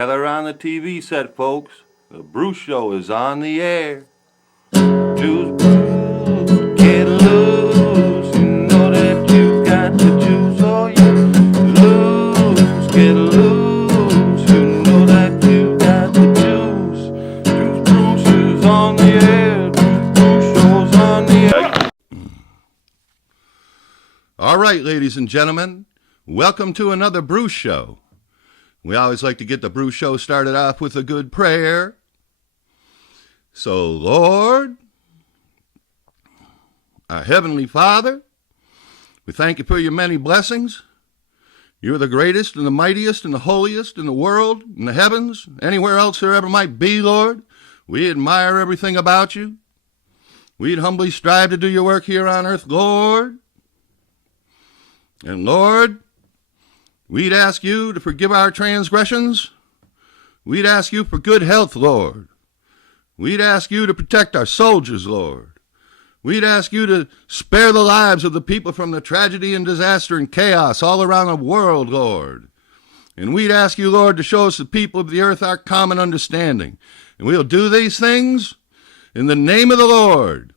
Gather on the TV set, folks. The Bruce Show is on the air. Juice Bruce, get loose. You know that you got the juice, oh yeah. Loose, get loose. You know that you got the juice. Juice Bruce is on the air. Juice Bruce Show's on the air. All right, ladies and gentlemen, welcome to another Bruce Show. We always like to get the Bruce Show started off with a good prayer. So, Lord, our Heavenly Father, we thank you for your many blessings. You're the greatest and the mightiest and the holiest in the world, in the heavens, anywhere else there ever might be, Lord. We admire everything about you. We'd humbly strive to do your work here on earth, Lord. And Lord, we'd ask you to forgive our transgressions. We'd ask you for good health, Lord. We'd ask you to protect our soldiers, Lord. We'd ask you to spare the lives of the people from the tragedy and disaster and chaos all around the world, Lord. And we'd ask you, Lord, to show us the people of the earth our common understanding. And we'll do these things in the name of the Lord.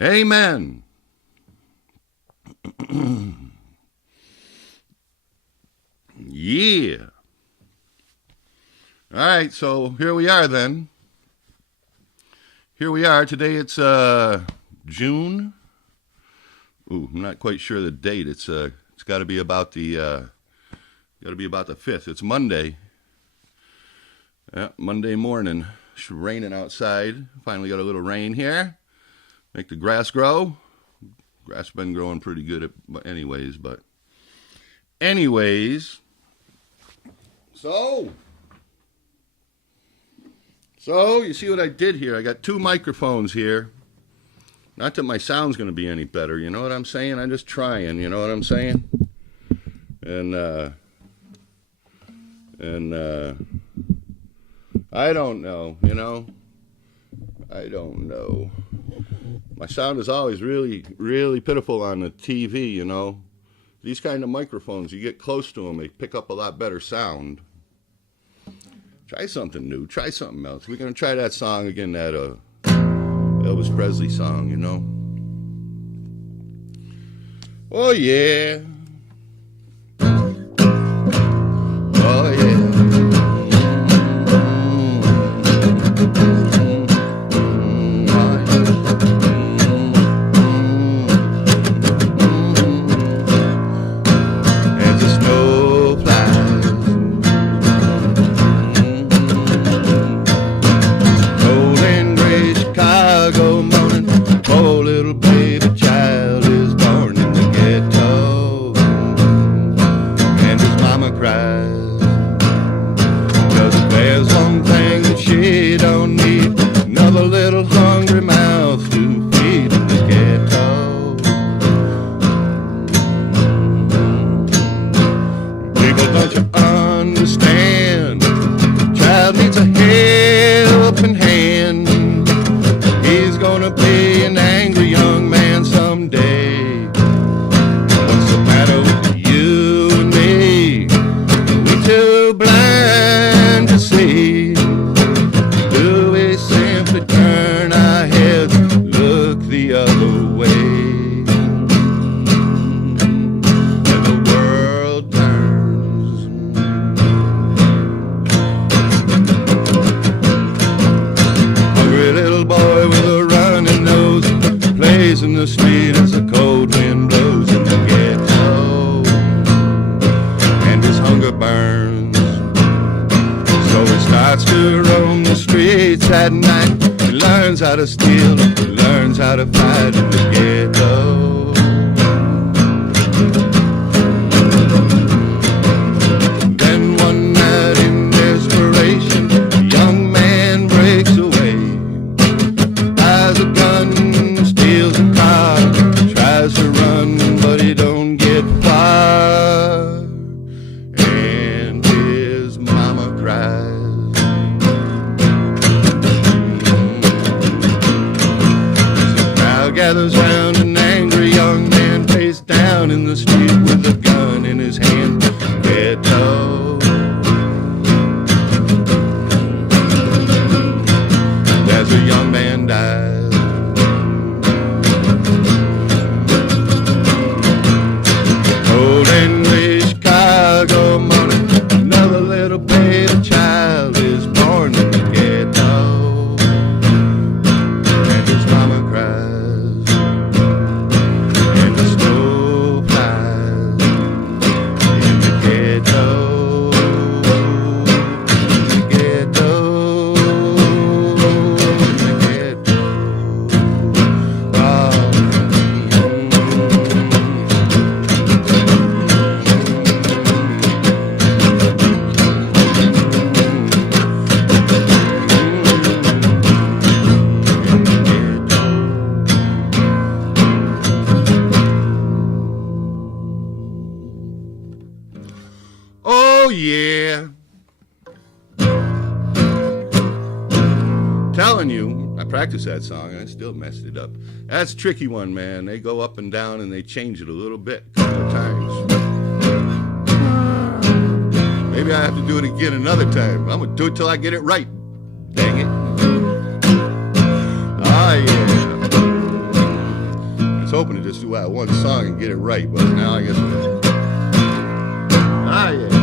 Amen. Yeah. All right, so here we are then. Here we are. Today it's June. Ooh, I'm not quite sure the date. It's got to be about the 5th. It's Monday. Yeah, Monday morning. It's raining outside. Finally got a little rain here. Make the grass grow. Grass has been growing pretty good anyways. So you see what I did here? I got two microphones here. Not that my sound's going to be any better, you know what I'm saying? I'm just trying, you know what I'm saying? And I don't know, you know? I don't know. My sound is always really, really pitiful on the TV, you know? These kind of microphones, you get close to them, they pick up a lot better sound. Try something new. Try something else. We're going to try that song again, that Elvis Presley song, you know? Oh, yeah. Oh, yeah. In the street as the cold wind blows in the ghetto, and his hunger burns, so he starts to roam the streets at night. He learns how to steal, he learns how to fight in the ghetto. Then one night in desperation, a young man breaks away, buys a gun, steals a car, tries to run, but he don't get far, and his mama cries. The crowd gathers round an angry young man, face down in the street with a gun in his hand. Ghetto. little child is born in the ghetto, and his mama cries, and the snow flies in the ghetto, in the ghetto, in the ghetto. Oh yeah. Telling you, I practiced that song and I still messed it up. That's a tricky one, man. They go up and down and they change it a little bit a couple of times. Maybe I have to do it again another time. I'm gonna do it till I get it right. Dang it. Ah yeah. I was hoping to just do that one song and get it right, but now I guess we'll. Ah yeah.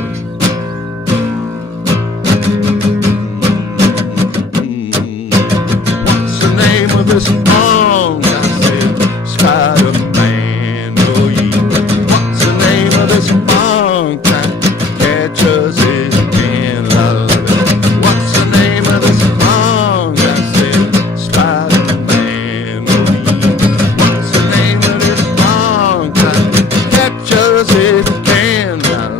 This song, I said, Spider-Man, oh yeah. What's the name of this song? Catch us if you can, love. What's the name of this song? I said, Spider-Man, oh yeah. What's the name of this song? Catch us if you can, love.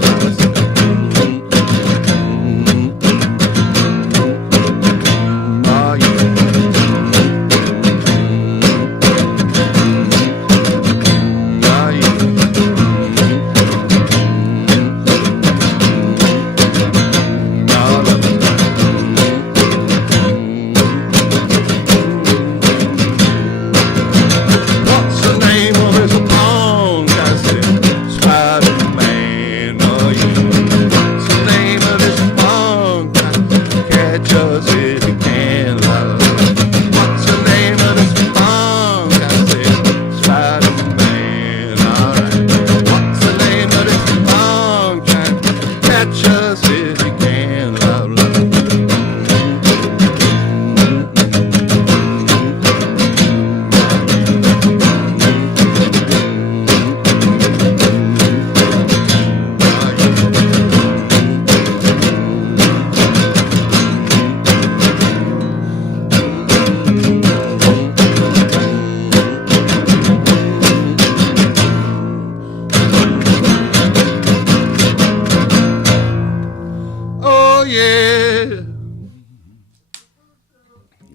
Oh yeah.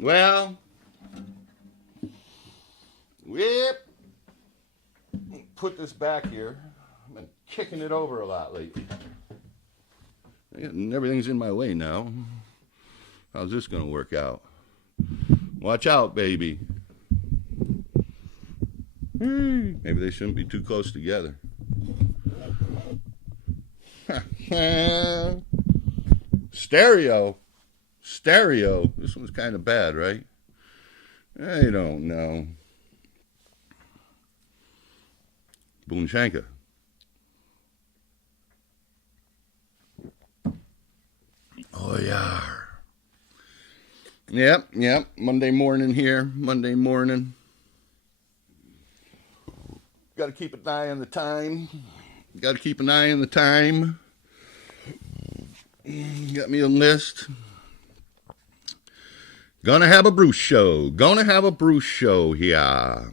Well, whip. Put this back here. I've been kicking it over a lot lately. And everything's in my way now. How's this going to work out? Watch out, baby. Maybe they shouldn't be too close together. Stereo. This one's kind of bad, right? I don't know. Boonshanka. Oh, yeah. Yep. Monday morning here. Monday morning. Got to keep an eye on the time. Got me a list. Gonna have a Bruce show here.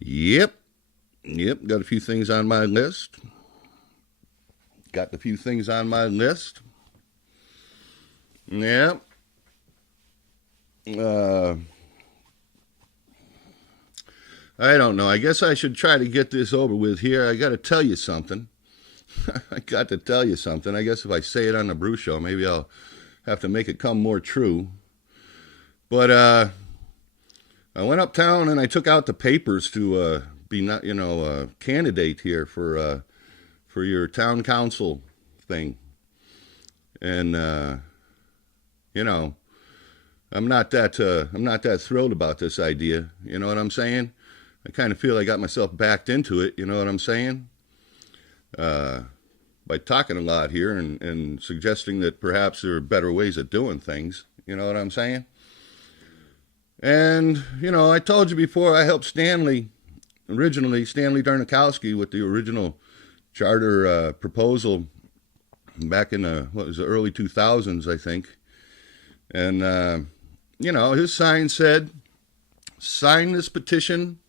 Yep. Got a few things on my list. Yep. I don't know. I guess I should try to get this over with here. I got to tell you something. I guess if I say it on the Bruce show, maybe I'll have to make it come more true. But I went uptown and I took out the papers to be candidate here for your town council thing. And I'm not that thrilled about this idea. You know what I'm saying? I kind of feel I got myself backed into it. You know what I'm saying? by talking a lot here and suggesting that perhaps there are better ways of doing things. You know what I'm saying? And, you know, I told you before, I helped Stanley Darnikowski, with the original charter proposal back in the early 2000s, I think. And, you know, his sign said, sign this petition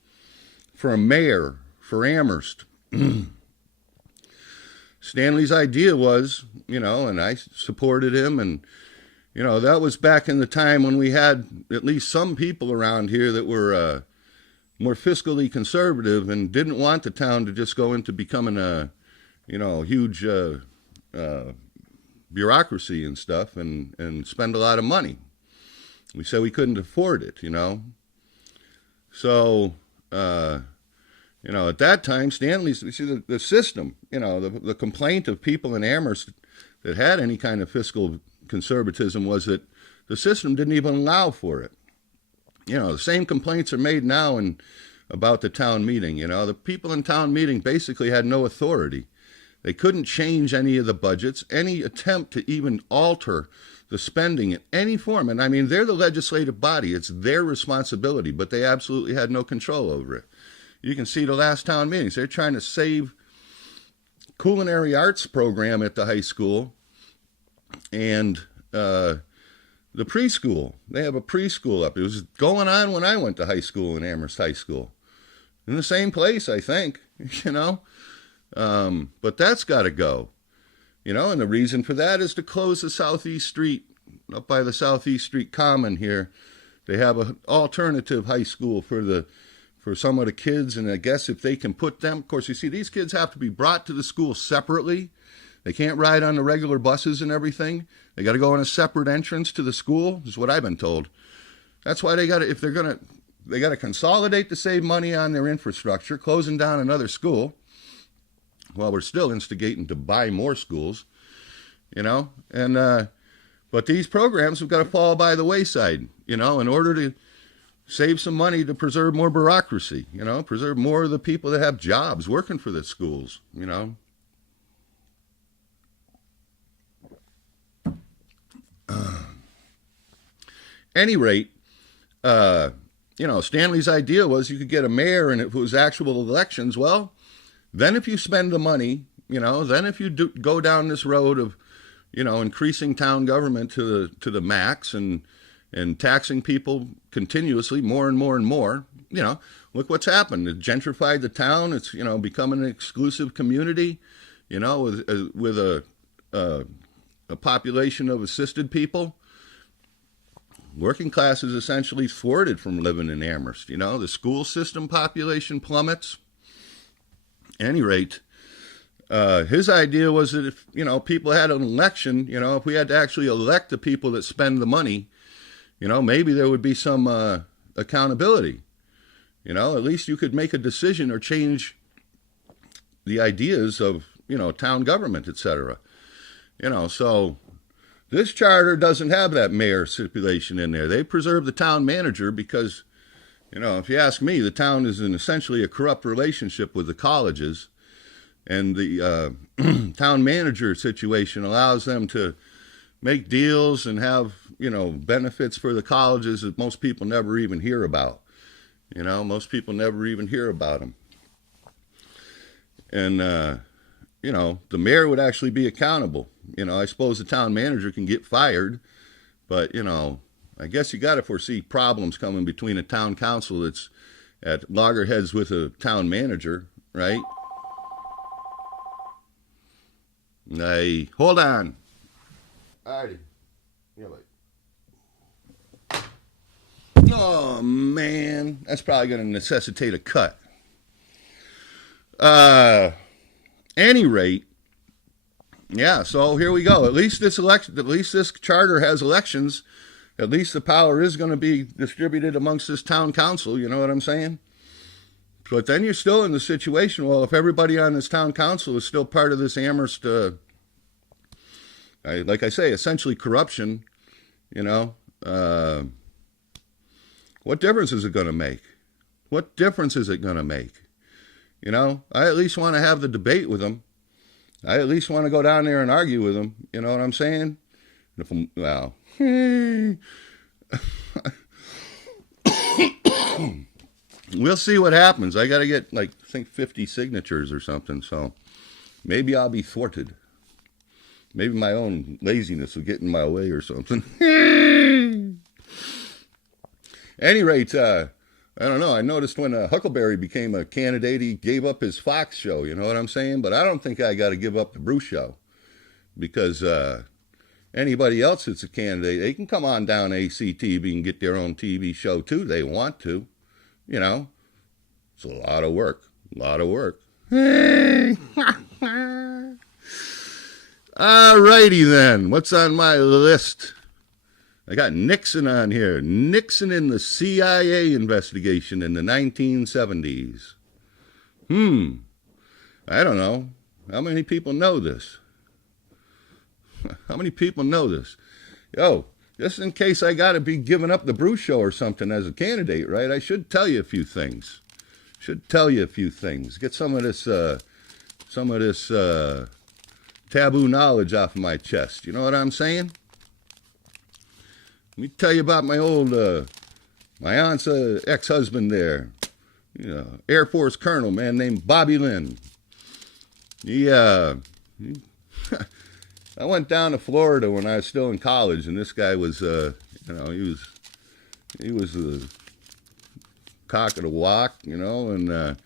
for a mayor for Amherst. Stanley's idea was, you know, and I supported him, and, you know, that was back in the time when we had at least some people around here that were more fiscally conservative and didn't want the town to just go into becoming a, you know, huge bureaucracy and stuff and spend a lot of money. We said we couldn't afford it, you know. So, you know, at that time, Stanley's, you see, the system, you know, the complaint of people in Amherst that had any kind of fiscal conservatism was that the system didn't even allow for it. You know, the same complaints are made now about the town meeting. You know, the people in town meeting basically had no authority. They couldn't change any of the budgets, any attempt to even alter the spending in any form. And I mean, they're the legislative body. It's their responsibility, but they absolutely had no control over it. You can see the last town meetings. They're trying to save culinary arts program at the high school and the preschool. They have a preschool up. It was going on when I went to high school in Amherst High School. In the same place, I think, you know. But that's got to go. You know, and the reason for that is to close the Southeast Street, up by the Southeast Street Common here. They have an alternative high school for some of the kids, and I guess if they can put them, of course, you see, these kids have to be brought to the school separately. They can't ride on the regular buses and everything. They got to go on a separate entrance to the school, is what I've been told. That's why they got to consolidate to save money on their infrastructure, closing down another school, while we're still instigating to buy more schools, you know. And but these programs have got to fall by the wayside, you know, in order to save some money to preserve more bureaucracy, you know, preserve more of the people that have jobs working for the schools, you know. Any rate, you know, Stanley's idea was you could get a mayor, and if it was actual elections, well, then if you spend the money, you know, then if you go down this road of, you know, increasing town government to the max and taxing people continuously more and more and more, you know, look what's happened. It gentrified the town. It's, you know, becoming an exclusive community, you know, with a population of assisted people. Working class is essentially thwarted from living in Amherst. You know, the school system population plummets. At any rate, his idea was that if, you know, people had an election, you know, if we had to actually elect the people that spend the money, you know, maybe there would be some accountability. You know, at least you could make a decision or change the ideas of, you know, town government, etc. You know, so this charter doesn't have that mayor stipulation in there. They preserve the town manager because, you know, if you ask me, the town is in essentially a corrupt relationship with the colleges, and the town manager situation allows them to make deals and have, you know, benefits for the colleges that most people never even hear about. You know, most people never even hear about them. And, you know, the mayor would actually be accountable. You know, I suppose the town manager can get fired, but, you know, I guess you got to foresee problems coming between a town council that's at loggerheads with a town manager, right? Hey, hold on. Alrighty. Oh, man. That's probably going to necessitate a cut. Any rate, yeah, so here we go. At least this charter has elections. At least the power is going to be distributed amongst this town council, you know what I'm saying? But then you're still in the situation, well, if everybody on this town council is still part of this Amherst, like I say, essentially corruption, you know, what difference is it going to make? What difference is it going to make? You know, I at least want to have the debate with them. I at least want to go down there and argue with them. You know what I'm saying? If I'm, well, we'll see what happens. I got to get, like, I think 50 signatures or something, so maybe I'll be thwarted. Maybe my own laziness will get in my way or something. Any rate, I don't know. I noticed when Huckleberry became a candidate, he gave up his Fox show, you know what I'm saying? But I don't think I got to give up the Bruce show, because anybody else that's a candidate, they can come on down ACTV and get their own TV show too. They want to, you know. It's a lot of work. A lot of work. All righty then. What's on my list? I got Nixon on here. Nixon in the CIA investigation in the 1970s. I don't know. How many people know this? How many people know this? Yo, just in case I got to be giving up the Bruce show or something as a candidate, right? I should tell you a few things. Get some of this taboo knowledge off of my chest. You know what I'm saying? Let me tell you about my old, my aunt's ex-husband there. Air Force Colonel, man named Bobby Lynn. I went down to Florida when I was still in college, and this guy was, he was the cock of the walk, and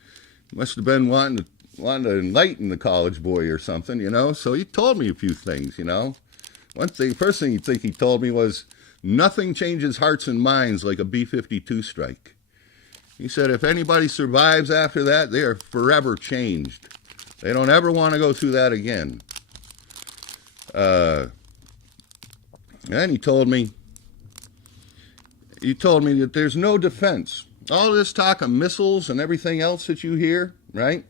must have been wanting to enlighten the college boy or something, So he told me a few things, First thing he told me was, nothing changes hearts and minds like a B-52 strike. He said if anybody survives after that, they are forever changed. They don't ever want to go through that again. And he told me that there's no defense. All this talk of missiles and everything else that you hear, right?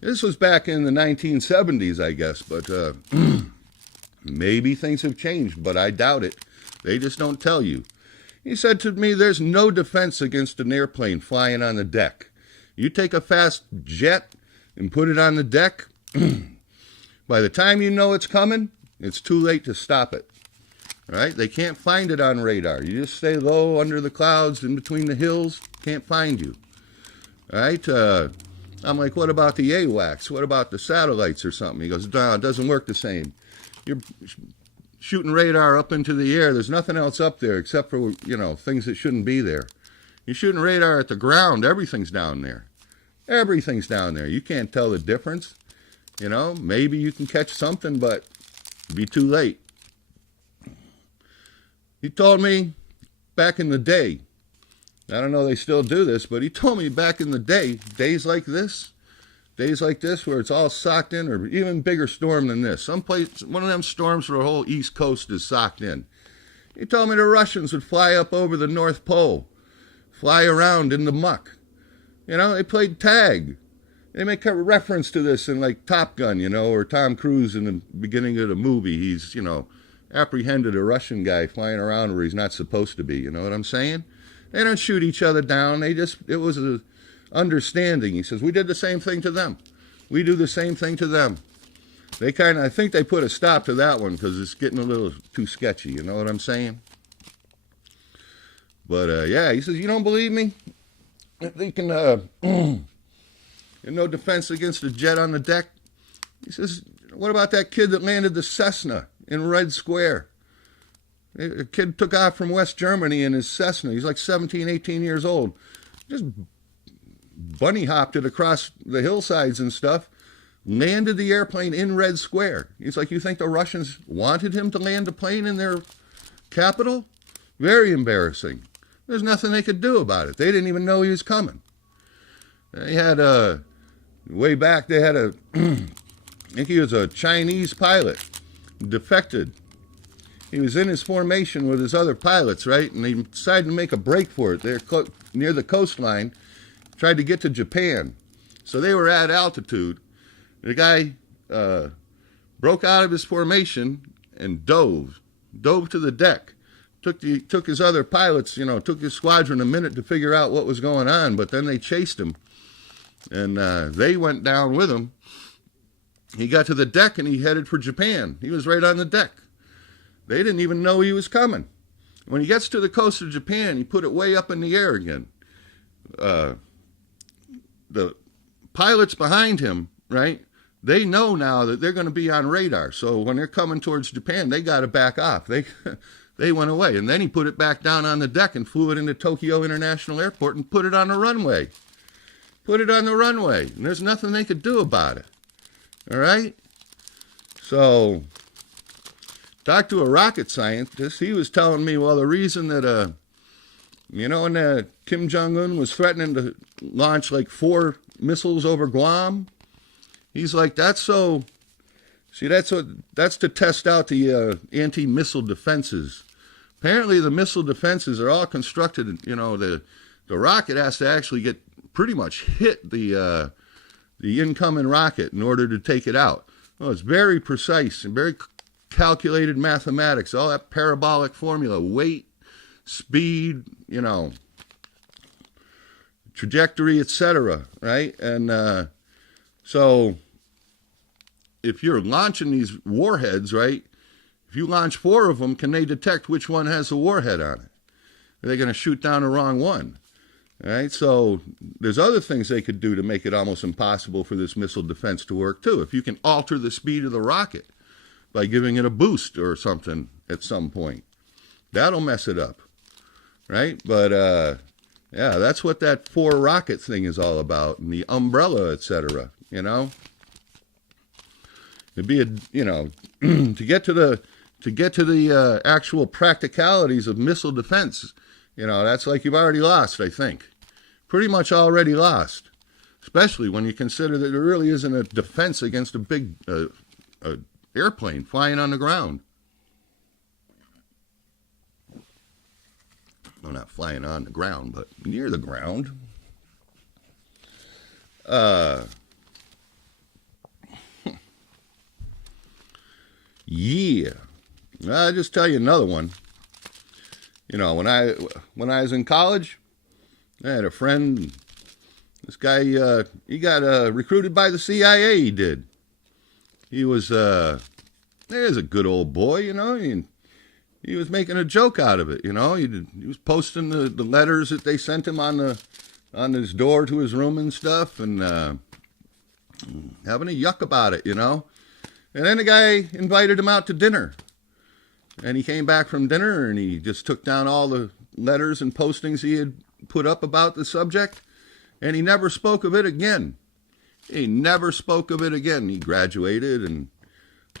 This was back in the 1970s, I guess, but maybe things have changed, but I doubt it. They just don't tell you. He said to me, there's no defense against an airplane flying on the deck. You take a fast jet and put it on the deck, by the time you know it's coming, it's too late to stop it. Right? They can't find it on radar. You just stay low under the clouds in between the hills, can't find you. Right? I'm like, what about the AWACS? What about the satellites or something? He goes, no, it doesn't work the same. You're shooting radar up into the air. There's nothing else up there except for, things that shouldn't be there. You're shooting radar at the ground. Everything's down there. Everything's down there. You can't tell the difference. Maybe you can catch something, but it'll be too late. He told me back in the day, I don't know if they still do this, but he told me back in the day, days like this where it's all socked in, or even bigger storm than this. One of them storms where the whole East Coast is socked in. He told me the Russians would fly up over the North Pole, fly around in the muck. They played tag. They make a reference to this in like Top Gun, or Tom Cruise in the beginning of the movie. He's, apprehended a Russian guy flying around where he's not supposed to be. You know what I'm saying? They don't shoot each other down. It was a understanding. He says, we did the same thing to them. We do the same thing to them. I think they put a stop to that one because it's getting a little too sketchy. You know what I'm saying? But, he says, you don't believe me? They can, no defense against a jet on the deck. He says, what about that kid that landed the Cessna in Red Square? A kid took off from West Germany in his Cessna. He's like 17, 18 years old. Just bunny hopped it across the hillsides and stuff, landed the airplane in Red Square. He's like, you think the Russians wanted him to land a plane in their capital? Very embarrassing. There's nothing they could do about it. They didn't even know he was coming. They had way back, they had I think he was a Chinese pilot, defected. He was in his formation with his other pilots, right? And they decided to make a break for it. They're near the coastline, tried to get to Japan. So they were at altitude. The guy broke out of his formation and dove to the deck. Took his other pilots, took his squadron a minute to figure out what was going on, but then they chased him. And they went down with him. he got to the deck and he headed for Japan. He was right on the deck. They didn't even know he was coming. When he gets to the coast of Japan, he put it way up in the air again. The pilots behind him, right, they know now that they're going to be on radar. So when they're coming towards Japan, they got to back off. They went away. And then he put it back down on the deck and flew it into Tokyo International Airport and put it on the runway. Put it on the runway. And there's nothing they could do about it. All right? So, talked to a rocket scientist. He was telling me, well, the reason that, when Kim Jong-un was threatening to launch like 4 missiles over Guam, he's like, that's to test out the anti-missile defenses. Apparently the missile defenses are all constructed, the rocket has to actually get pretty much hit the incoming rocket in order to take it out. Well, it's very precise and very calculated mathematics, all that parabolic formula, weight, speed, trajectory, etc., right? And so if you're launching these warheads, right, if you launch 4 of them, can they detect which one has a warhead on it? Are they going to shoot down the wrong one? All right, so there's other things they could do to make it almost impossible for this missile defense to work, too. If you can alter the speed of the rocket by giving it a boost or something at some point, that'll mess it up, right? But, yeah, that's what that 4 rocket thing is all about, and the umbrella, etc., It'd be to get to the actual practicalities of missile defense, that's like you've already lost, I think. Pretty much already lost, especially when you consider that there really isn't a defense against a big airplane flying on the ground. Well, not flying on the ground, but near the ground. Yeah. I'll just tell you another one. When I was in college, I had a friend. This guy, he got recruited by the CIA. He did. He was a good old boy, and he was making a joke out of it. He was posting the letters that they sent him on his door to his room and stuff, and having a yuck about it, And then the guy invited him out to dinner. And he came back from dinner and he just took down all the letters and postings he had put up about the subject. And he never spoke of it again. He never spoke of it again. He graduated and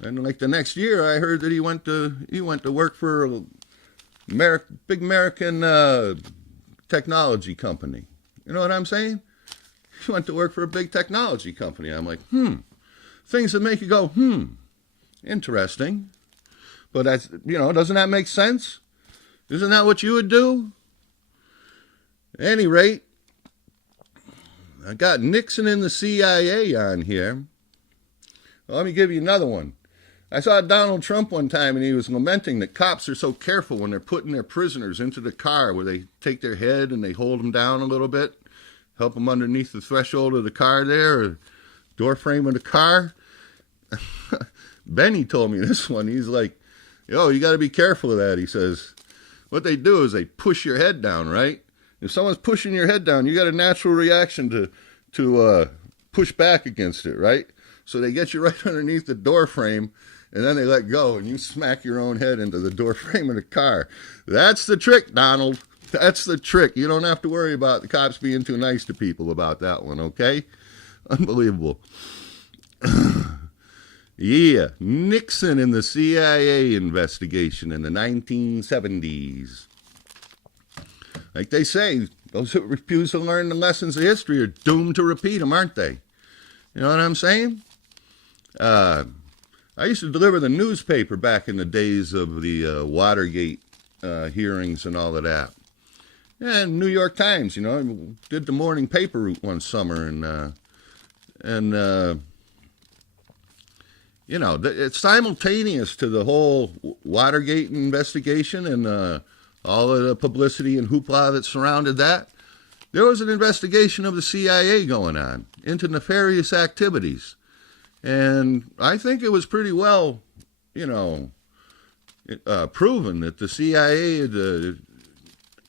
like the next year I heard that he went to work for a big American technology company. You know what I'm saying? He went to work for a big technology company. I'm like, things that make you go, interesting. But that's, doesn't that make sense? Isn't that what you would do? At any rate, I got Nixon and the CIA on here. Well, let me give you another one. I saw Donald Trump one time and he was lamenting that cops are so careful when they're putting their prisoners into the car where they take their head and they hold them down a little bit, help them underneath the threshold of the car there, or door frame of the car. Benny told me this one. He's like, you got to be careful of that. He says, what they do is they push your head down, right? If someone's pushing your head down, you got a natural reaction to push back against it, right? So they get you right underneath the door frame, and then they let go, and you smack your own head into the door frame of the car. That's the trick, Donald. That's the trick. You don't have to worry about the cops being too nice to people about that one, okay? Unbelievable. Yeah, Nixon in the CIA investigation in the 1970s. Like they say, those who refuse to learn the lessons of history are doomed to repeat them, aren't they? You know what I'm saying? I used to deliver the newspaper back in the days of the Watergate hearings and all of that. And New York Times, did the morning paper route one summer, and it's simultaneous to the whole Watergate investigation and all of the publicity and hoopla that surrounded that. There was an investigation of the CIA going on into nefarious activities. And I think it was pretty well, proven that the CIA had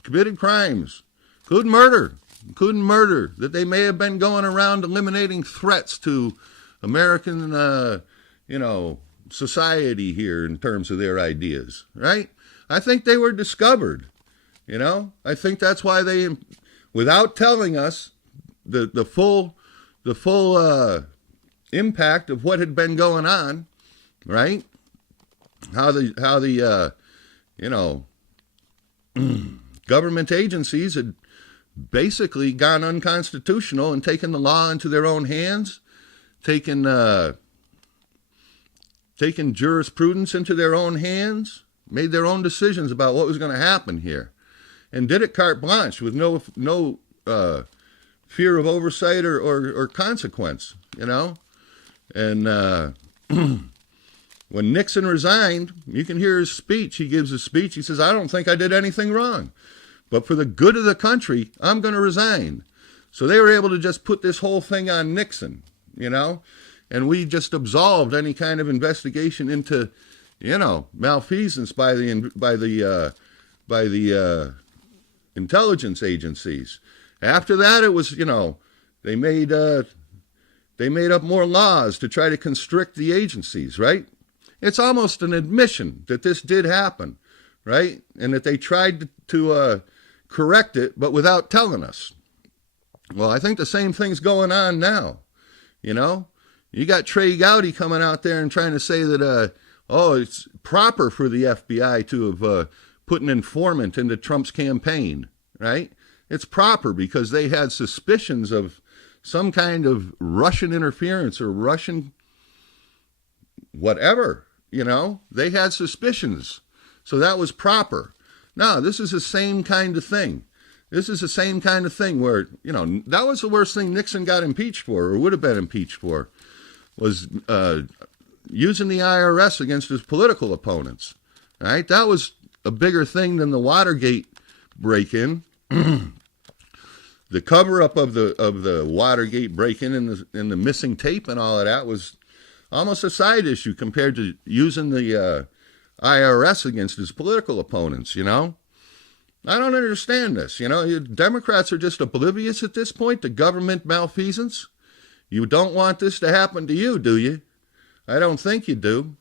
committed crimes, including murder, that they may have been going around eliminating threats to American, society here in terms of their ideas, right? I think they were discovered, I think that's why they, without telling us the full impact of what had been going on, right? How the government agencies had basically gone unconstitutional and taken the law into their own hands, taken jurisprudence into their own hands, made their own decisions about what was going to happen here, and did it carte blanche with no fear of oversight or consequence, And when Nixon resigned, you can hear his speech. He gives a speech. He says, I don't think I did anything wrong, but for the good of the country, I'm going to resign. So they were able to just put this whole thing on Nixon, and we just absolved any kind of investigation into, malfeasance by the intelligence agencies. After that, it was, they made up more laws to try to constrict the agencies, right? It's almost an admission that this did happen, right? And that they tried to correct it, but without telling us. Well, I think the same thing's going on now, You got Trey Gowdy coming out there and trying to say that, it's proper for the FBI to have put an informant into Trump's campaign, right? It's proper because they had suspicions of some kind of Russian interference or Russian whatever, They had suspicions. So that was proper. Now, this is the same kind of thing. This is the same kind of thing where, that was the worst thing Nixon got impeached for, or would have been impeached for, was using the IRS against his political opponents. Right? That was a bigger thing than the Watergate break-in. The cover-up of the Watergate break-in and the missing tape and all of that was almost a side issue compared to using the IRS against his political opponents, I don't understand this. Democrats are just oblivious at this point to government malfeasance. You don't want this to happen to you, do you? I don't think you do.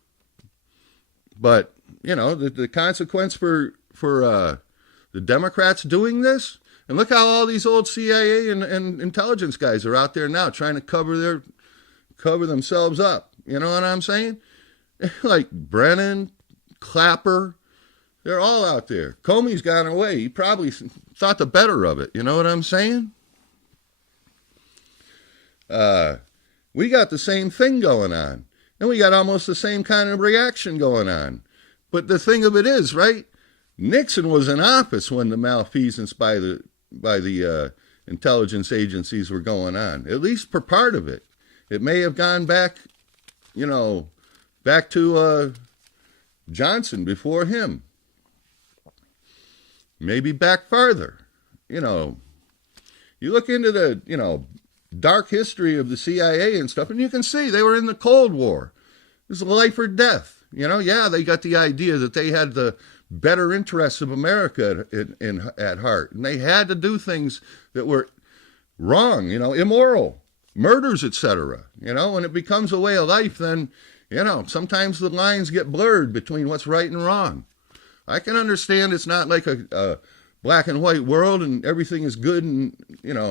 But, the consequence for the Democrats doing this, and look how all these old CIA and intelligence guys are out there now trying to cover themselves up. You know what I'm saying? Like Brennan, Clapper, they're all out there. Comey's gone away. He probably thought the better of it. You know what I'm saying? We got the same thing going on. And we got almost the same kind of reaction going on. But the thing of it is, right? Nixon was in office when the malfeasance by the intelligence agencies were going on, at least for part of it. It may have gone back, back to Johnson before him. Maybe back farther. You look into the, dark history of the CIA and stuff, and you can see they were in the Cold War. It was life or death. They got the idea that they had the better interests of America at heart. And they had to do things that were wrong, immoral, murders, etc. When it becomes a way of life, then, sometimes the lines get blurred between what's right and wrong. I can understand it's not like a black and white world and everything is good and,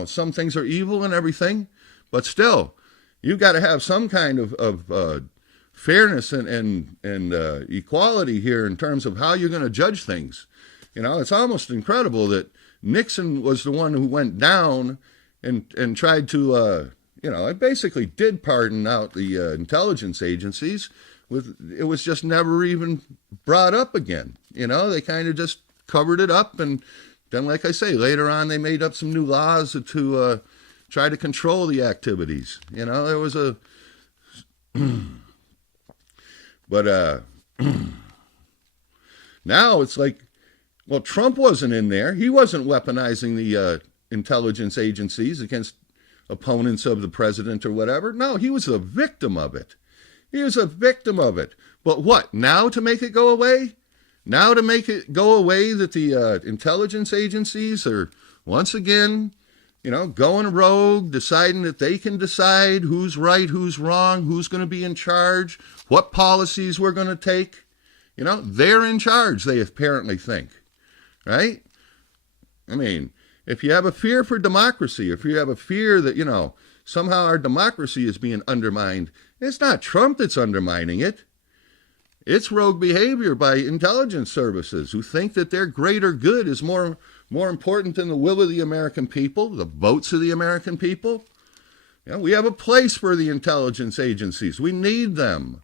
some things are evil and everything. But still, you've got to have some kind of fairness and equality here in terms of how you're going to judge things. It's almost incredible that Nixon was the one who went down and tried to, it basically did pardon out the intelligence agencies. It was just never even brought up again. They kind of just covered it up. And then, like I say, later on, they made up some new laws to try to control the activities. There was a... But now it's like, well, Trump wasn't in there. He wasn't weaponizing the intelligence agencies against opponents of the president or whatever. No, he was a victim of it. He was a victim of it. But what, now to make it go away? Now to make it go away that the intelligence agencies are once again, going rogue, deciding that they can decide who's right, who's wrong, who's going to be in charge, what policies we're going to take. They're in charge, they apparently think, right? I mean, if you have a fear for democracy, if you have a fear that, somehow our democracy is being undermined, it's not Trump that's undermining it. It's rogue behavior by intelligence services who think that their greater good is more important than the will of the American people, the votes of the American people. We have a place for the intelligence agencies. We need them,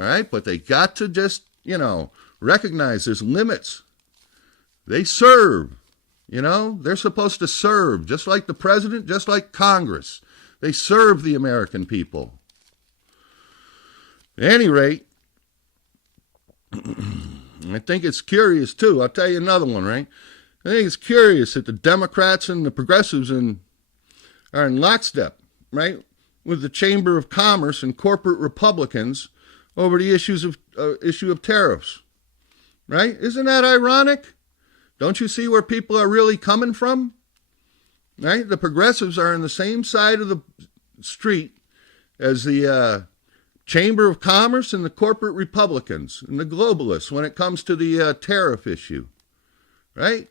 all right? But they got to just, recognize there's limits. They serve, they're supposed to serve, just like the president, just like Congress. They serve the American people. At any rate, I think it's curious, too. I'll tell you another one, right? I think it's curious that the Democrats and the progressives are in lockstep, right, with the Chamber of Commerce and corporate Republicans over the issue of tariffs, right? Isn't that ironic? Don't you see where people are really coming from? Right? The progressives are on the same side of the street as the Chamber of Commerce and the corporate Republicans and the globalists when it comes to the tariff issue, right?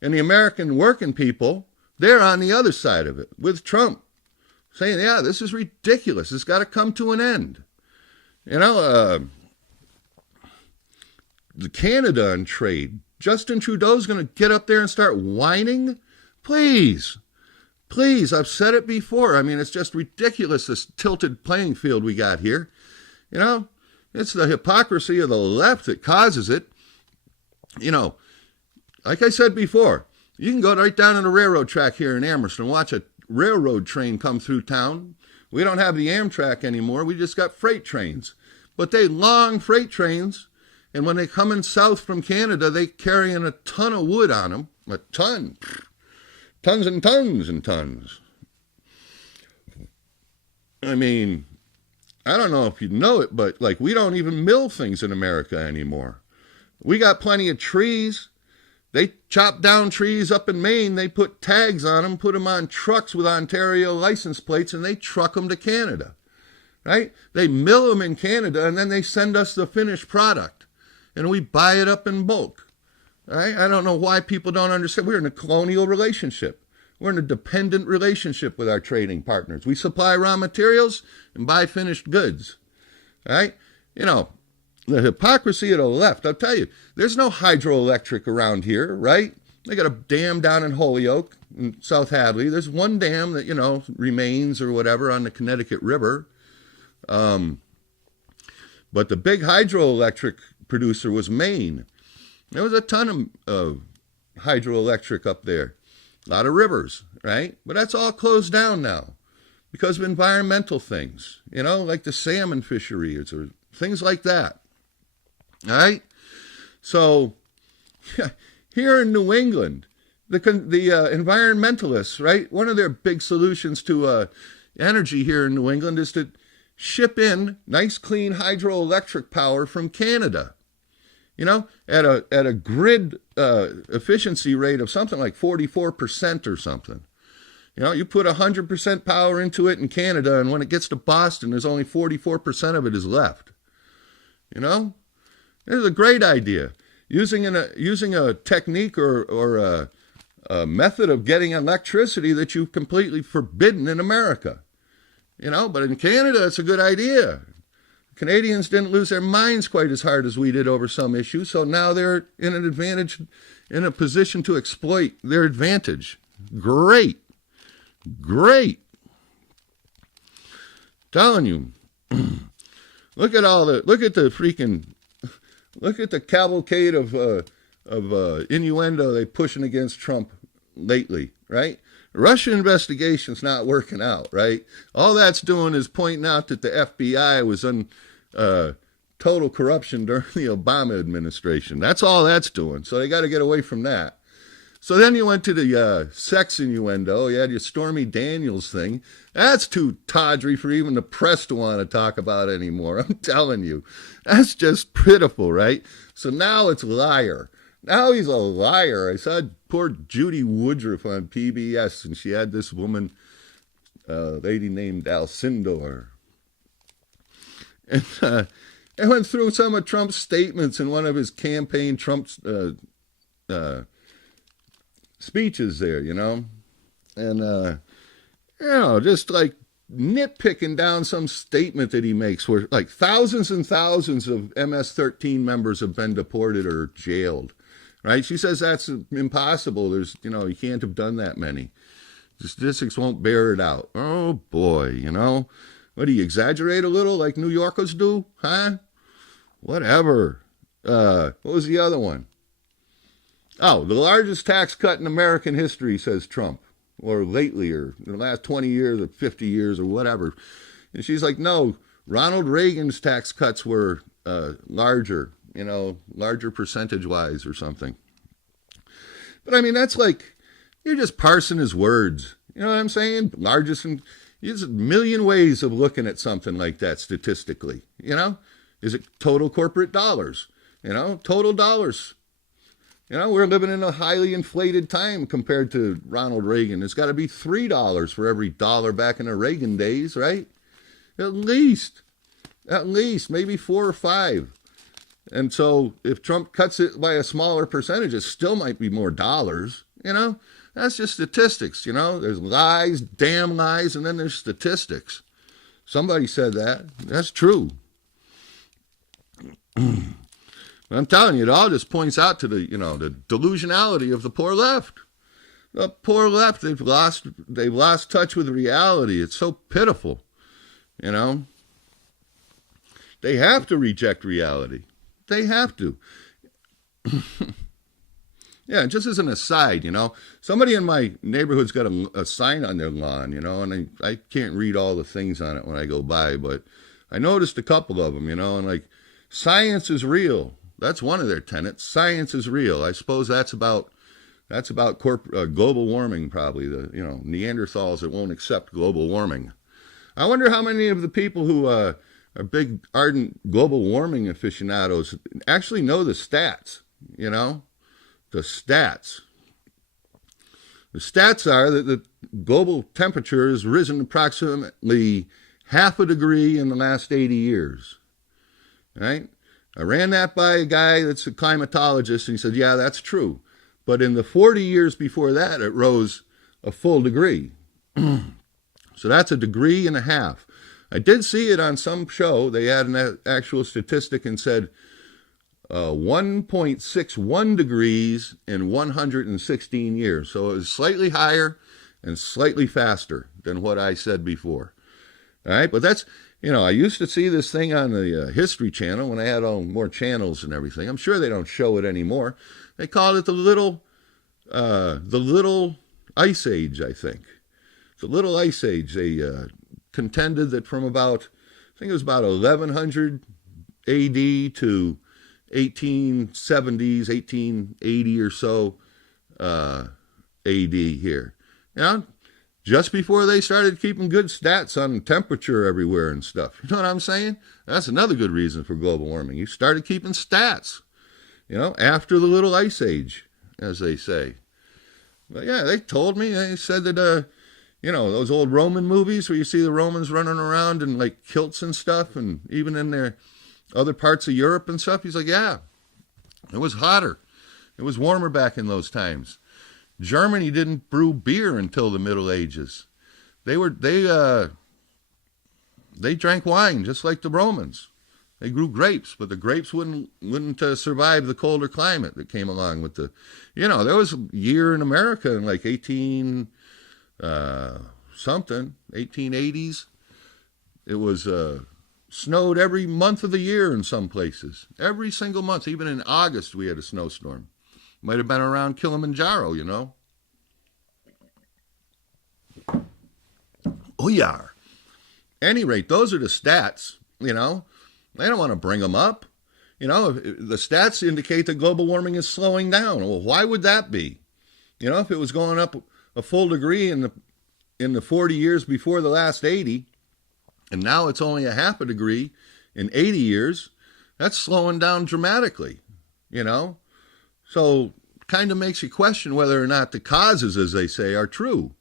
And the American working people, they're on the other side of it with Trump, saying, yeah, this is ridiculous. It's got to come to an end. The Canada and trade, Justin Trudeau's going to get up there and start whining? Please, I've said it before. I mean, it's just ridiculous, this tilted playing field we got here. It's the hypocrisy of the left that causes it. Like I said before, you can go right down on the railroad track here in Amherst and watch a railroad train come through town. We don't have the Amtrak anymore. We just got freight trains. But they long freight trains, and when they come in south from Canada, they carrying a ton of wood on them. A ton. Tons and tons and tons. I mean, I don't know if you know it, but we don't even mill things in America anymore. We got plenty of trees. They chop down trees up in Maine. They put tags on them, put them on trucks with Ontario license plates, and they truck them to Canada, right? They mill them in Canada, and then they send us the finished product, and we buy it up in bulk. Right? I don't know why people don't understand. We're in a colonial relationship. We're in a dependent relationship with our trading partners. We supply raw materials and buy finished goods. Right? The hypocrisy of the left, I'll tell you, there's no hydroelectric around here, right? They got a dam down in Holyoke, in South Hadley. There's one dam that, remains or whatever on the Connecticut River. But the big hydroelectric producer was Maine. There was a ton of hydroelectric up there. A lot of rivers, right? But that's all closed down now because of environmental things, like the salmon fisheries or things like that. All right? So here in New England, the environmentalists, right, one of their big solutions to energy here in New England is to ship in nice, clean hydroelectric power from Canada. At a grid efficiency rate of something like 44% or something. You put 100% power into it in Canada, and when it gets to Boston, there's only 44% of it is left. It's a great idea. Using a technique or a method of getting electricity that you've completely forbidden in America. But in Canada, it's a good idea. Canadians didn't lose their minds quite as hard as we did over some issues, so now they're in a position to exploit their advantage. Great. Telling you, look at the cavalcade of innuendo they pushing against Trump lately, right? Russian investigation's not working out, right? All that's doing is pointing out that the FBI was on total corruption during the Obama administration. That's all that's doing. So they got to get away from that. So then you went to the sex innuendo. You had your Stormy Daniels thing. That's too tawdry for even the press to want to talk about anymore. I'm telling you. That's just pitiful, right? So now it's liar. Now he's a liar. I saw poor Judy Woodruff on PBS, and she had this woman, lady named Alcindor. And I went through some of Trump's statements in one of his campaign speeches there, and just like nitpicking down some statement that he makes where like thousands and thousands of MS-13 members have been deported or jailed, right? She says that's impossible. There's, you can't have done that many. The statistics won't bear it out. Oh boy, what do you exaggerate a little like New Yorkers do, huh? Whatever. What was the other one? Oh, the largest tax cut in American history, says Trump, or lately, or in the last 20 years or 50 years or whatever. And she's like, no, Ronald Reagan's tax cuts were larger, larger percentage-wise or something. But I mean, that's like, you're just parsing his words. You know what I'm saying? Largest, and there's a million ways of looking at something like that statistically, Is it total corporate dollars? Total dollars. We're living in a highly inflated time compared to Ronald Reagan. It's got to be $3 for every dollar back in the Reagan days, right? At least, maybe 4 or 5. And so if Trump cuts it by a smaller percentage, it still might be more dollars, That's just statistics, There's lies, damn lies, and then there's statistics. Somebody said that. That's true. I'm telling you, it all just points out to the, the delusionality of the poor left. The poor left, they've lost touch with reality. It's so pitiful, They have to reject reality. They have to. Yeah, just as an aside, somebody in my neighborhood's got a sign on their lawn, and I can't read all the things on it when I go by, but I noticed a couple of them, and like, science is real. That's one of their tenets. Science is real. I suppose that's about global warming, probably. The Neanderthals that won't accept global warming. I wonder how many of the people who are big ardent global warming aficionados actually know the stats. The stats. The stats are that the global temperature has risen approximately 0.5 degree in the last 80 years. Right? I ran that by a guy that's a climatologist, and he said, yeah, that's true. But in the 40 years before that, it rose a full degree. So that's 1.5 degrees. I did see it on some show. They had an actual statistic and said 1.61 degrees in 116 years. So it was slightly higher and slightly faster than what I said before. All right, but that's... I used to see this thing on the History Channel when I had all more channels and everything. I'm sure they don't show it anymore. They called it the little Ice Age, I think. The Little Ice Age. They contended that from about, I think it was about 1100 A.D. to 1870s, 1880 or so A.D. here. Just before they started keeping good stats on temperature everywhere and stuff. You know what I'm saying? That's another good reason for global warming. You started keeping stats, after the Little Ice Age, as they say. But yeah, they told me, they said that, those old Roman movies where you see the Romans running around in like kilts and stuff, and even in their other parts of Europe and stuff. He's like, yeah, it was hotter. It was warmer back in those times. Germany didn't brew beer until the Middle Ages. They drank wine just like the Romans. They grew grapes, but the grapes wouldn't survive the colder climate that came along with the, there was a year in America in like 1880s. It was snowed every month of the year in some places. Every single month, even in August, we had a snowstorm. Might have been around Kilimanjaro, Oh, yeah. Any rate, those are the stats, They don't want to bring them up. The stats indicate that global warming is slowing down. Well, why would that be? If it was going up a full degree in the 40 years before the last 80, and now it's only a half a degree in 80 years, that's slowing down dramatically, So kind of makes you question whether or not the causes, as they say, are true.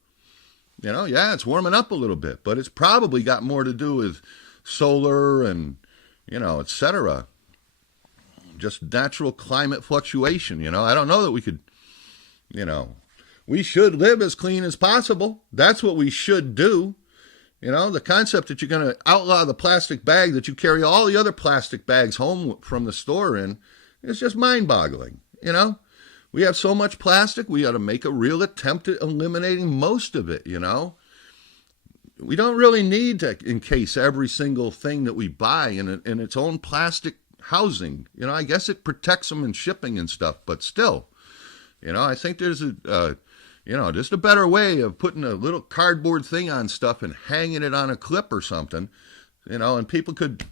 Yeah, it's warming up a little bit, but it's probably got more to do with solar and, et cetera. Just natural climate fluctuation, I don't know that we could, we should live as clean as possible. That's what we should do. The concept that you're going to outlaw the plastic bag that you carry all the other plastic bags home from the store in is just mind-boggling, We have so much plastic, we ought to make a real attempt at eliminating most of it, We don't really need to encase every single thing that we buy in its own plastic housing. I guess it protects them in shipping and stuff, but still, I think there's just a better way of putting a little cardboard thing on stuff and hanging it on a clip or something, and people could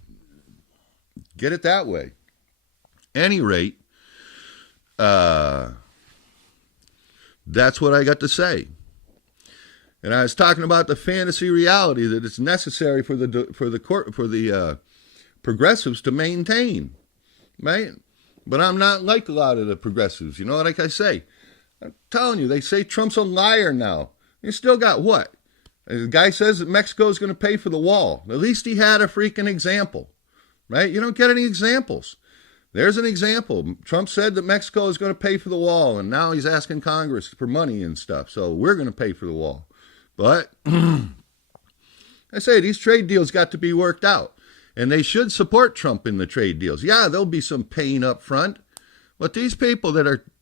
get it that way. Any rate, that's what I got to say. And I was talking about the fantasy reality that it's necessary for the progressives to maintain, right? But I'm not like a lot of the progressives. Like I say, I'm telling you, they say Trump's a liar now. He still got what? The guy says that Mexico's going to pay for the wall. At least he had a freaking example, right? You don't get any examples. There's an example. Trump said that Mexico is going to pay for the wall, and now he's asking Congress for money and stuff. So we're going to pay for the wall. But I say these trade deals got to be worked out, and they should support Trump in the trade deals. Yeah, there'll be some pain up front, but these people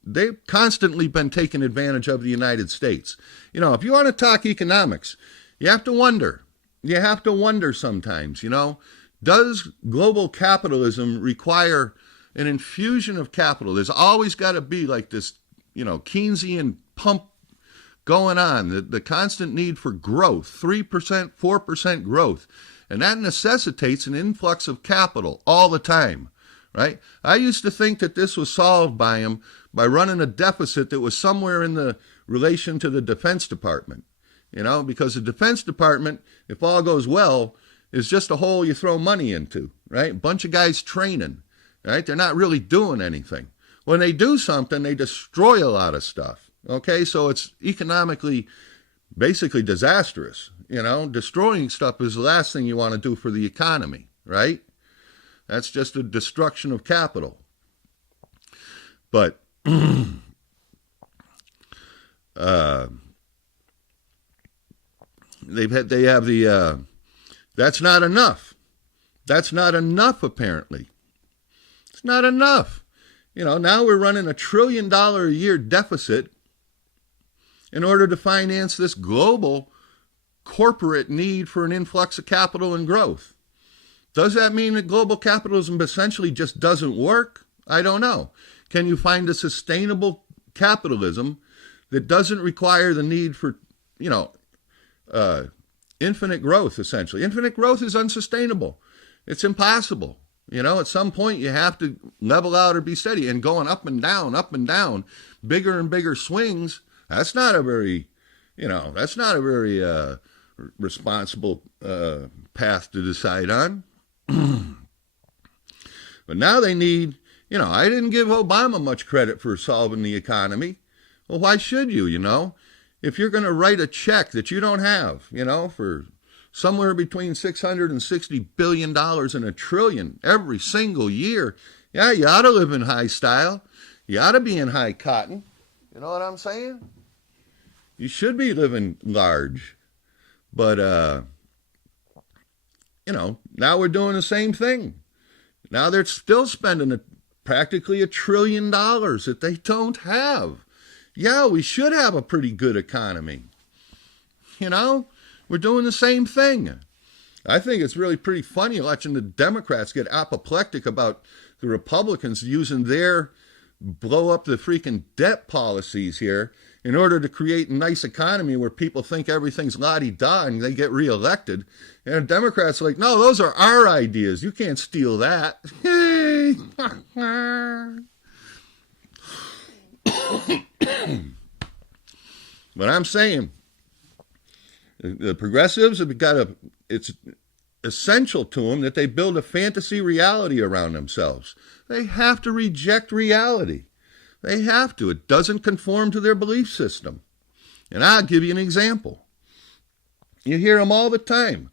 they've constantly been taking advantage of the United States. If you want to talk economics, you have to wonder. You have to wonder sometimes, does global capitalism require an infusion of capital? There's always got to be like this, Keynesian pump going on, the constant need for growth, 3%, 4% growth. And that necessitates an influx of capital all the time, right? I used to think that this was solved by him by running a deficit that was somewhere in the relation to the Defense Department, because the Defense Department, if all goes well, is just a hole you throw money into, right? A bunch of guys training, right? They're not really doing anything. When they do something, they destroy a lot of stuff, okay? So it's economically basically disastrous, Destroying stuff is the last thing you want to do for the economy, right? That's just a destruction of capital. But they have the that's not enough. That's not enough, apparently. It's not enough. Now we're running $1 trillion a year deficit in order to finance this global corporate need for an influx of capital and growth. Does that mean that global capitalism essentially just doesn't work? I don't know. Can you find a sustainable capitalism that doesn't require the need for, infinite growth, essentially? Infinite growth is unsustainable. It's impossible. At some point you have to level out or be steady, and going up and down, bigger and bigger swings, that's not a very responsible path to decide on. But now they need, I didn't give Obama much credit for solving the economy. Well, why should you, If you're going to write a check that you don't have, for somewhere between $660 billion and $1 trillion every single year, yeah, you ought to live in high style. You ought to be in high cotton. You know what I'm saying? You should be living large. But, now we're doing the same thing. Now they're still spending practically $1 trillion that they don't have. Yeah, we should have a pretty good economy. We're doing the same thing. I think it's really pretty funny watching the Democrats get apoplectic about the Republicans using their blow up the freaking debt policies here in order to create a nice economy where people think everything's la-di-da and they get reelected. And the Democrats are like, no, those are our ideas. You can't steal that. But I'm saying the progressives have it's essential to them that they build a fantasy reality around themselves. They have to reject reality. They have to. It doesn't conform to their belief system. And I'll give you an example. You hear them all the time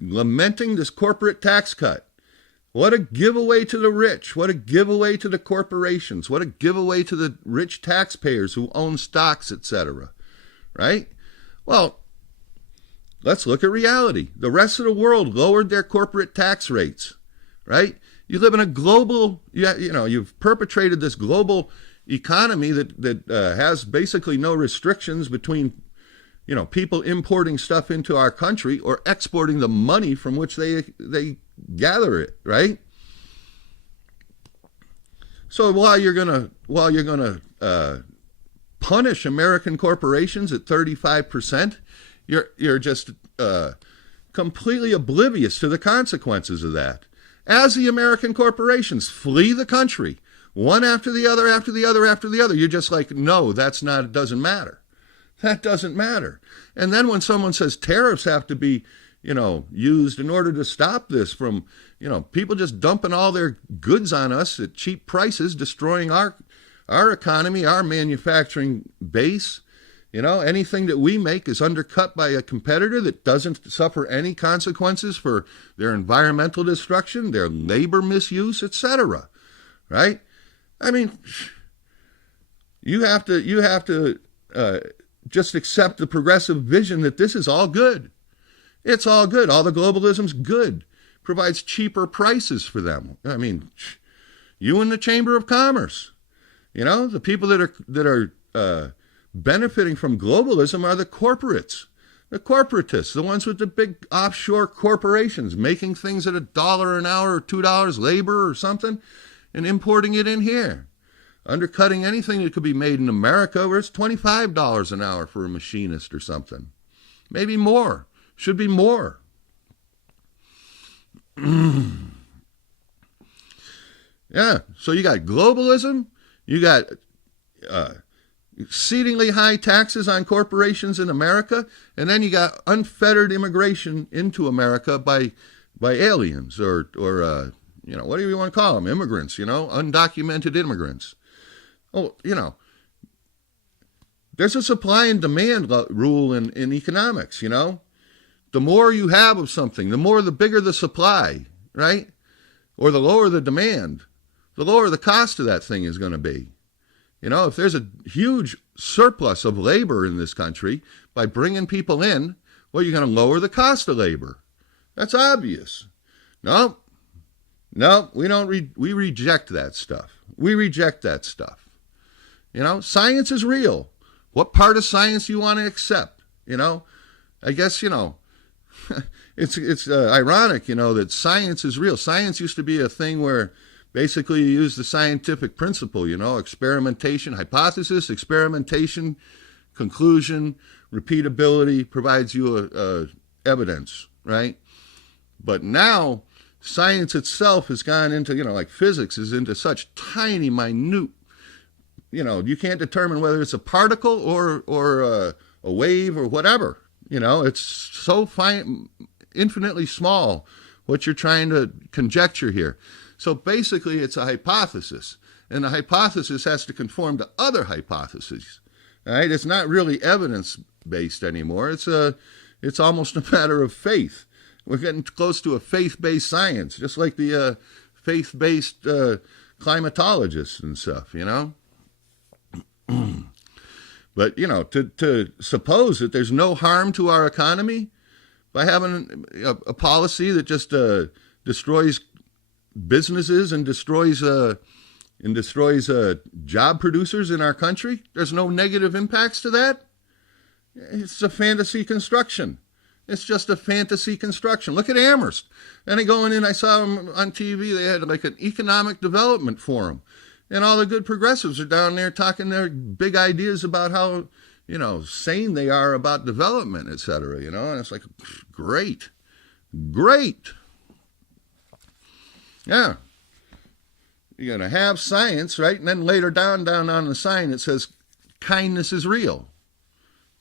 lamenting this corporate tax cut. What a giveaway to the rich. What a giveaway to the corporations. What a giveaway to the rich taxpayers who own stocks, etc. Right? Well, let's look at reality. The rest of the world lowered their corporate tax rates. Right? You live in a global, you've perpetrated this global economy that has basically no restrictions between, people importing stuff into our country or exporting the money from which they gather it, right? So while you're gonna punish American corporations at 35%, you're just completely oblivious to the consequences of that. As the American corporations flee the country, one after the other, after the other, after the other, you're just like, no, it doesn't matter. That doesn't matter. And then when someone says tariffs have to be, used in order to stop this from, people just dumping all their goods on us at cheap prices, destroying our economy, our manufacturing base. Anything that we make is undercut by a competitor that doesn't suffer any consequences for their environmental destruction, their labor misuse, etc. Right? I mean, you have to just accept the progressive vision that this is all good. It's all good. All the globalism's good. Provides cheaper prices for them. I mean, you and the Chamber of Commerce, the people that are benefiting from globalism are the corporates, the corporatists, the ones with the big offshore corporations making things at $1 an hour or $2 labor or something and importing it in here, undercutting anything that could be made in America where it's $25 an hour for a machinist or something. Maybe more. Should be more. Yeah, so you got globalism, you got exceedingly high taxes on corporations in America, and then you got unfettered immigration into America by aliens or what do you want to call them? Immigrants, undocumented immigrants. Oh, there's a supply and demand rule in economics, The more you have of something, the bigger the supply, right? Or the lower the demand, the lower the cost of that thing is going to be. If there's a huge surplus of labor in this country, by bringing people in, well, you're going to lower the cost of labor. That's obvious. No, we don't. We reject that stuff. We reject that stuff. Science is real. What part of science you want to accept? I guess, it's ironic, that science is real. Science used to be a thing where basically you use the scientific principle, experimentation, hypothesis, experimentation, conclusion, repeatability provides you evidence, right? But now science itself has gone into, like physics is into such tiny, minute, you can't determine whether it's a particle or a wave or whatever. It's so fine, infinitely small what you're trying to conjecture here. So basically it's a hypothesis, and the hypothesis has to conform to other hypotheses. All right? It's not really evidence-based anymore. It's almost a matter of faith. We're getting close to a faith-based science, just like the faith-based climatologists and stuff, But, to suppose that there's no harm to our economy by having a policy that just destroys businesses and destroys job producers in our country, there's no negative impacts to that? It's a fantasy construction. It's just a fantasy construction. Look at Amherst. And I saw them on TV, they had like an economic development forum. And all the good progressives are down there talking their big ideas about how, sane they are about development, et cetera, and it's like, great. Yeah. You're going to have science, right? And then later down on the sign, it says, kindness is real.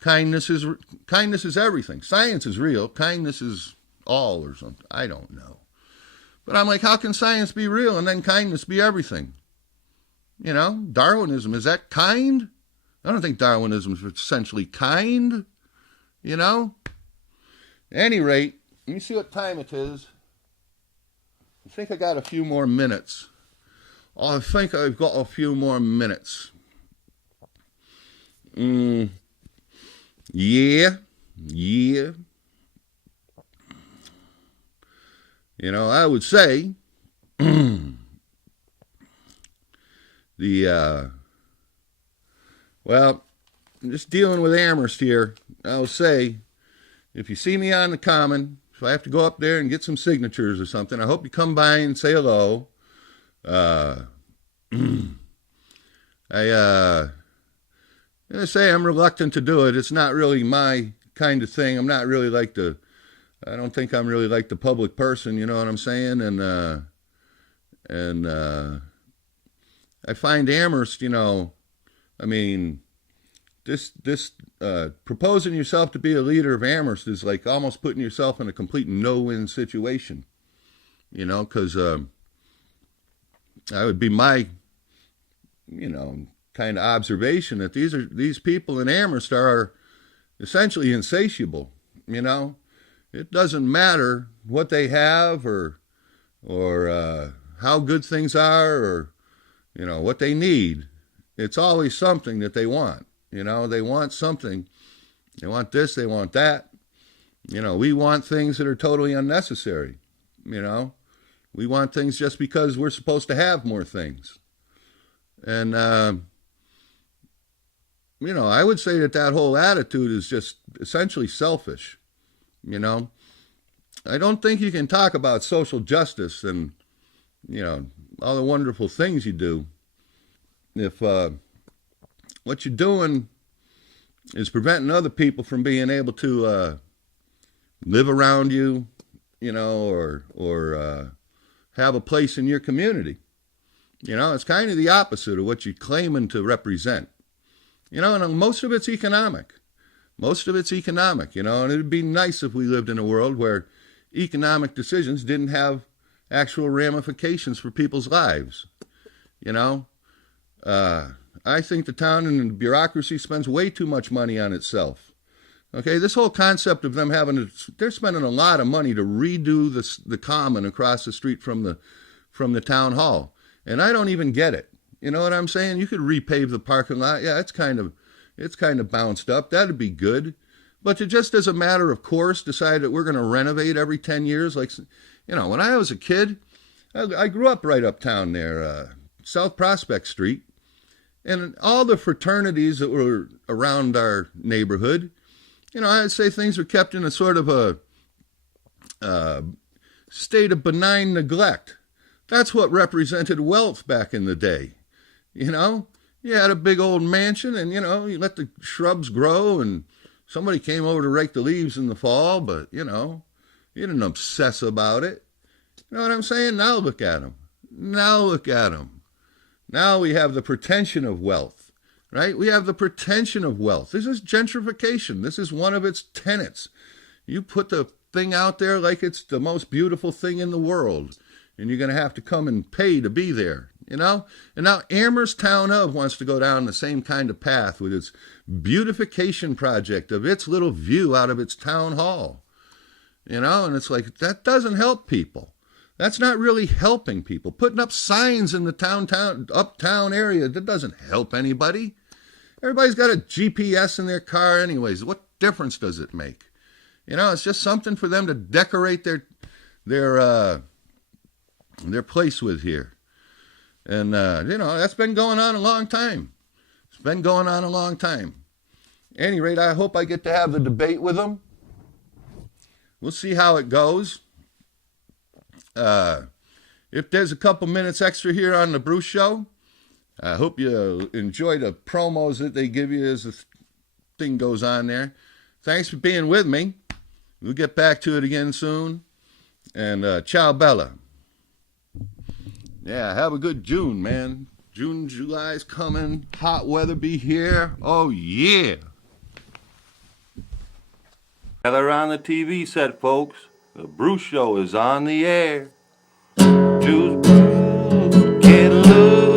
kindness is everything. Science is real. Kindness is all or something. I don't know. But I'm like, how can science be real and then kindness be everything? You know, Darwinism, is that kind? I don't think Darwinism is essentially kind, you know? At any rate, let me see what time it is. I think I got a few more minutes. I think I've got a few more minutes. Yeah. You know, I would say well, just dealing with Amherst here, I would say, if you see me on the Common, if I have to go up there and get some signatures or something, I hope you come by and say hello. I say I'm reluctant to do it. It's not really my kind of thing. I'm not really like I don't think I'm really like the public person, you know what I'm saying? And I find Amherst, you know, I mean, this proposing yourself to be a leader of Amherst is like almost putting yourself in a complete no-win situation, you know, because that would be my, you know, kind of observation that these people in Amherst are essentially insatiable, you know. It doesn't matter what they have or how good things are or, you know, what they need. It's always something that they want. You know, they want something. They want this, they want that. You know, we want things that are totally unnecessary. You know, we want things just because we're supposed to have more things. And, you know, I would say that whole attitude is just essentially selfish. You know, I don't think you can talk about social justice and, you know, all the wonderful things you do if what you're doing is preventing other people from being able to live around you, you know, or have a place in your community. You know, it's kind of the opposite of what you're claiming to represent. You know, and most of it's economic. Most of it's economic, you know, and it would be nice if we lived in a world where economic decisions didn't have actual ramifications for people's lives. You know, I think the town and the bureaucracy spends way too much money on itself. Okay, this whole concept of them they're spending a lot of money to redo the common across the street from the town hall. And I don't even get it. You know what I'm saying? You could repave the parking lot. Yeah, it's kind of bounced up. That'd be good. But to just as a matter of course decide that we're going to renovate every 10 years, like, you know, when I was a kid, I grew up right uptown there, South Prospect Street, and all the fraternities that were around our neighborhood, you know, I'd say things were kept in a sort of a state of benign neglect. That's what represented wealth back in the day. You know, you had a big old mansion and, you know, you let the shrubs grow and somebody came over to rake the leaves in the fall, but, you know, you didn't obsess about it. You know what I'm saying? Now look at them. Now look at them. Now we have the pretension of wealth, right? We have the pretension of wealth. This is gentrification. This is one of its tenets. You put the thing out there like it's the most beautiful thing in the world, and you're going to have to come and pay to be there, you know? And now Amherst Town of wants to go down the same kind of path with its beautification project of its little view out of its town hall, you know? And it's like, that doesn't help people. That's not really helping people. Putting up signs in the uptown area, that doesn't help anybody. Everybody's got a GPS in their car anyways. What difference does it make? You know, it's just something for them to decorate their place with here. And, you know, that's been going on a long time. It's been going on a long time. At any rate, I hope I get to have the debate with them. We'll see how it goes. If there's a couple minutes extra here on the Bruce Show, I hope you enjoy the promos that they give you as the thing goes on there. Thanks for being with me. We'll get back to it again soon. And ciao, Bella. Yeah, have a good June, man. June, July's coming. Hot weather be here. Oh, yeah. Gather on the TV set, folks. The Bruce Show is on the air. Juice Brew, get loose.